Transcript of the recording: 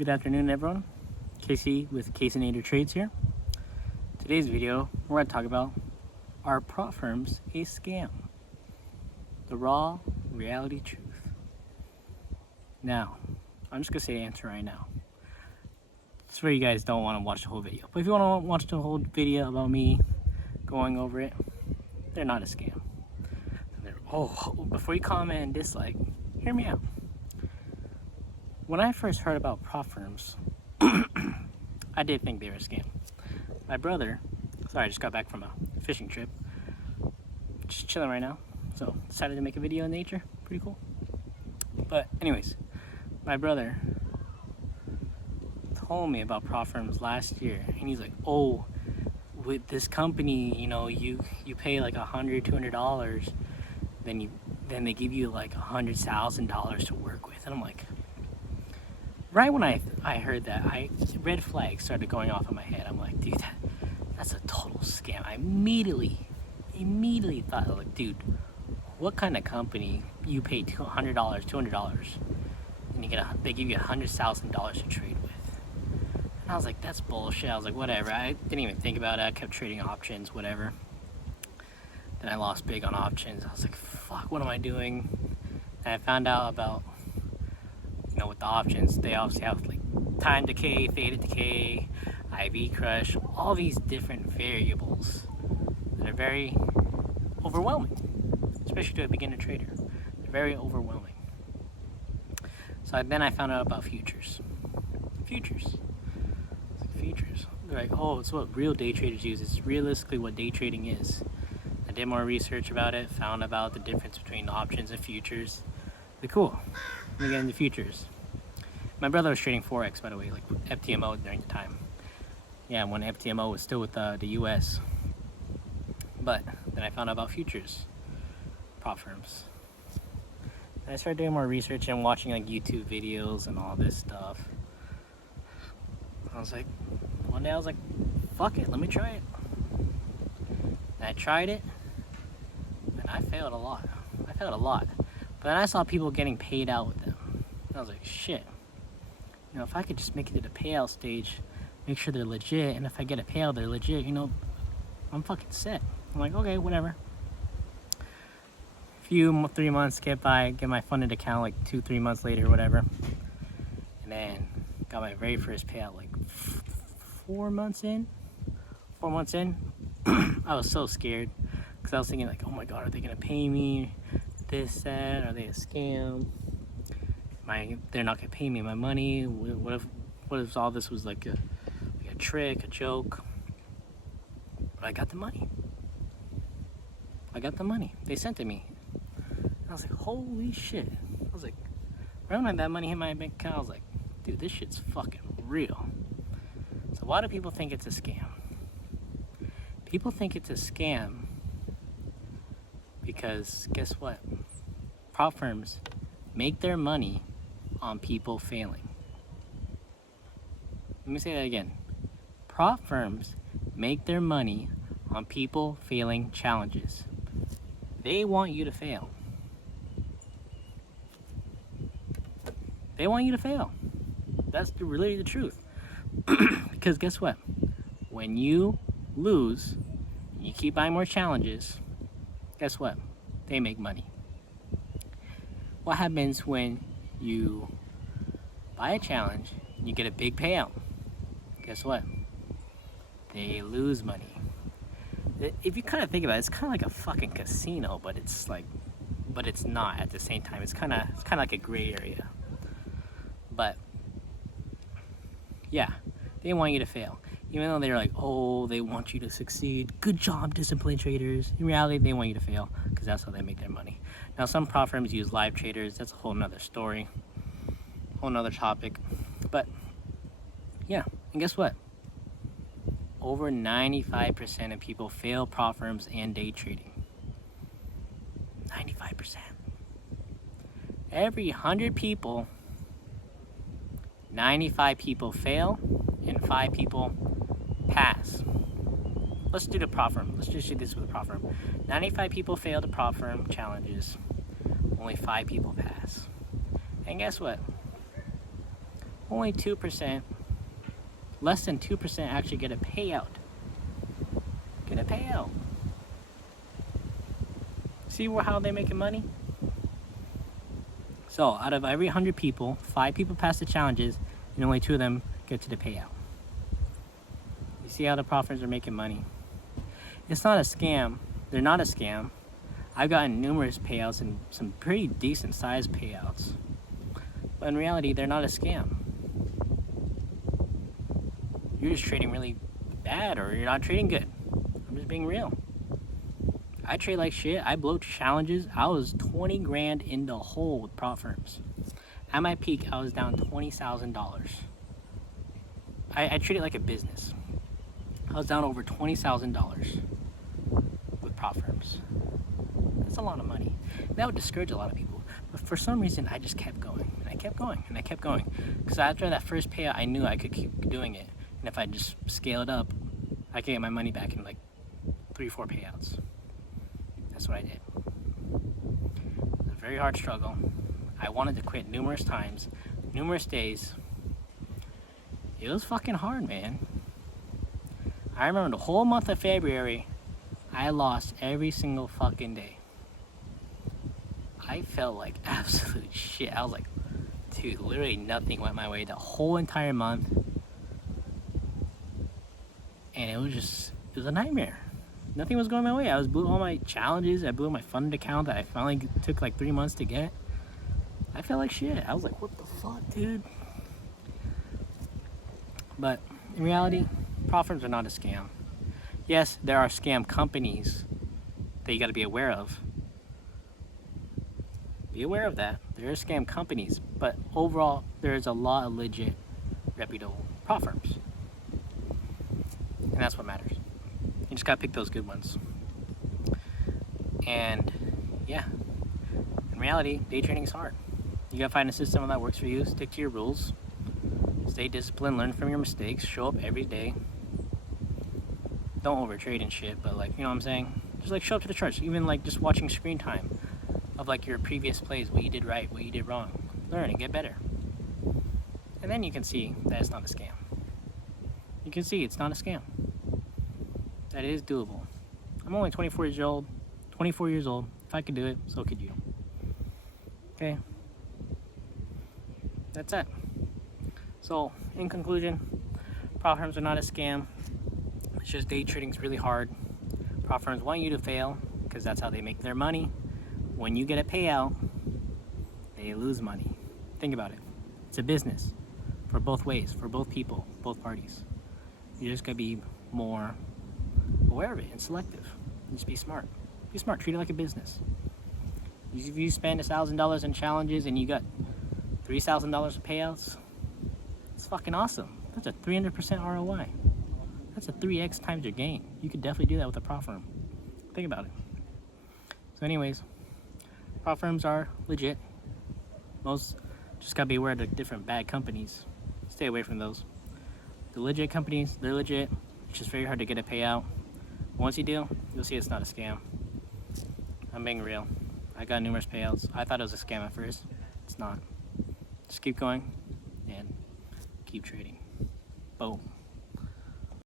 Good afternoon, everyone. Casey with Casey Trades here. Today's video, we're going to talk about, are prop firms a scam? The raw reality truth. Now, I'm just going to say the answer right now. It's where you guys don't want to watch the whole video. But if you want to watch the whole video about me going over it, they're not a scam. Before you comment and dislike, hear me out. When I first heard about prop firms, I did think they were a scam. My brother, I just got back from a fishing trip, just chilling right now, so decided to make a video in nature. Pretty cool. But anyways, my brother told me about prop firms last year, and he's like, oh, with this company, you pay like $100, $200, then they give you like $100,000 to work with. And I'm like, right when I heard that, red flags started going off in my head. I'm like, dude, that's a total scam. I immediately thought, like, dude, what kind of company you pay $100, $200, and they give you $100,000 to trade with? And I was like, that's bullshit. I was like, whatever. I didn't even think about it. I kept trading options, whatever. Then I lost big on options. I was like, fuck, what am I doing? And I found out about, with the options, they obviously have like time decay, theta decay, IV crush, all these different variables that are very overwhelming, especially to a beginner trader. They're very overwhelming. So then I found out about futures. They're like, oh, it's what real day traders use. It's realistically what day trading is. I did more research about it, found about the difference between options and futures. They're cool. Let me get into futures. My brother was trading Forex, by the way, like FTMO during the time. Yeah, when FTMO was still with the US. But then I found out about futures, prop firms. And I started doing more research and watching like YouTube videos and all this stuff. One day I was like, fuck it, let me try it. And I tried it, and I failed a lot. But then I saw people getting paid out with them. And I was like, shit. If I could just make it to the payout stage, make sure they're legit, and if I get a payout, they're legit, I'm fucking set. I'm like, okay, whatever. 3 months get by, get my funded account like 2-3 months later, whatever. And then got my very first payout like 4 months in. I was so scared because I was thinking like, oh my God, are they gonna pay me? This, that, are they a scam? They're not gonna pay me my money. What if all this was like a trick, a joke? But I got the money. They sent it me. I was like, holy shit. I was like, right when that money hit my bank account, I was like, dude, this shit's fucking real. So why do people think it's a scam? People think it's a scam because guess what? Prop firms make their money on people failing. Let me say that again. Prop firms make their money on people failing challenges. They want you to fail. That's really the truth. Because guess what? When you lose, you keep buying more challenges, guess what? They make money. What happens when you buy a challenge and you get a big payout? Guess what? They lose money. If you kind of think about it, it's kind of like a fucking casino, but it's not at the same time. It's kind of like a gray area. But yeah, they want you to fail. Even though they're like, oh, they want you to succeed. Good job, disciplined traders. In reality, they want you to fail because that's how they make their money. Now, some prop firms use live traders. That's a whole nother story, whole nother topic. But yeah, and guess what? Over 95% of people fail prop firms and day trading. 95%. Every 100 people, 95 people fail and 5 people pass. Let's do the prop firm. Let's just do this with the prop firm. 95 people fail the prop firm challenges. Only 5 people pass. And guess what? only 2%, less than 2% actually get a payout. Get a payout. See how they're making money? So out of every 100 people, 5 people pass the challenges, and only 2 of them get to the payout. You see how the prop firms are making money? It's not a scam. They're not a scam. I've gotten numerous payouts and some pretty decent sized payouts. But in reality, they're not a scam. You're just trading really bad, or you're not trading good. I'm just being real. I trade like shit. I blow challenges. I was 20 grand in the hole with prop firms. At my peak, I was down $20,000. I treat it like a business. I was down over $20,000 with prop firms. That's a lot of money. That would discourage a lot of people. But for some reason, I just kept going. And I kept going. And I kept going. Because after that first payout, I knew I could keep doing it. And if I just scale it up, I could get my money back in like 3-4 payouts. That's what I did. A very hard struggle. I wanted to quit numerous times, numerous days. It was fucking hard, man. I remember the whole month of February, I lost every single fucking day. I felt like absolute shit. I was like, dude, literally nothing went my way the whole entire month. And it was a nightmare. Nothing was going my way. I blew all my challenges. I blew my funded account that I finally took like 3 months to get. I felt like shit. I was like, what the fuck, dude? But in reality, prop firms are not a scam. Yes, there are scam companies that you got to be aware of. Be aware of that. There are scam companies, but overall, there's a lot of legit, reputable prop firms. And that's what matters. You just gotta pick those good ones. And yeah, in reality, day trading is hard. You gotta find a system that works for you, stick to your rules, stay disciplined, learn from your mistakes, show up every day. Don't overtrade and shit, but like, you know what I'm saying? Just like show up to the charts, even like just watching screen time of like your previous plays, what you did right, what you did wrong. Learn and get better. And then you can see that it's not a scam. You can see it's not a scam. That is doable. I'm only 24 years old. If I could do it, so could you. Okay? That's it. So, in conclusion, prop firms are not a scam. It's just day trading is really hard. Prop firms want you to fail because that's how they make their money. When you get a payout, they lose money. Think about it. It's a business for both ways, for both people, both parties. You just gotta be more aware of it and selective. Just be smart. Be smart. Treat it like a business. If you spend $1,000 in challenges and you got $3,000 of payouts, it's fucking awesome. That's a 300% ROI. That's a 3x times your gain. You could definitely do that with a prop firm. Think about it. So anyways, prop firms are legit. Most just gotta be aware of the different bad companies. Stay away from those. The legit companies, they're legit. It's just very hard to get a payout. Once you do, you'll see it's not a scam. I'm being real. I got numerous payouts. I thought it was a scam at first. It's not. Just keep going and keep trading. Boom.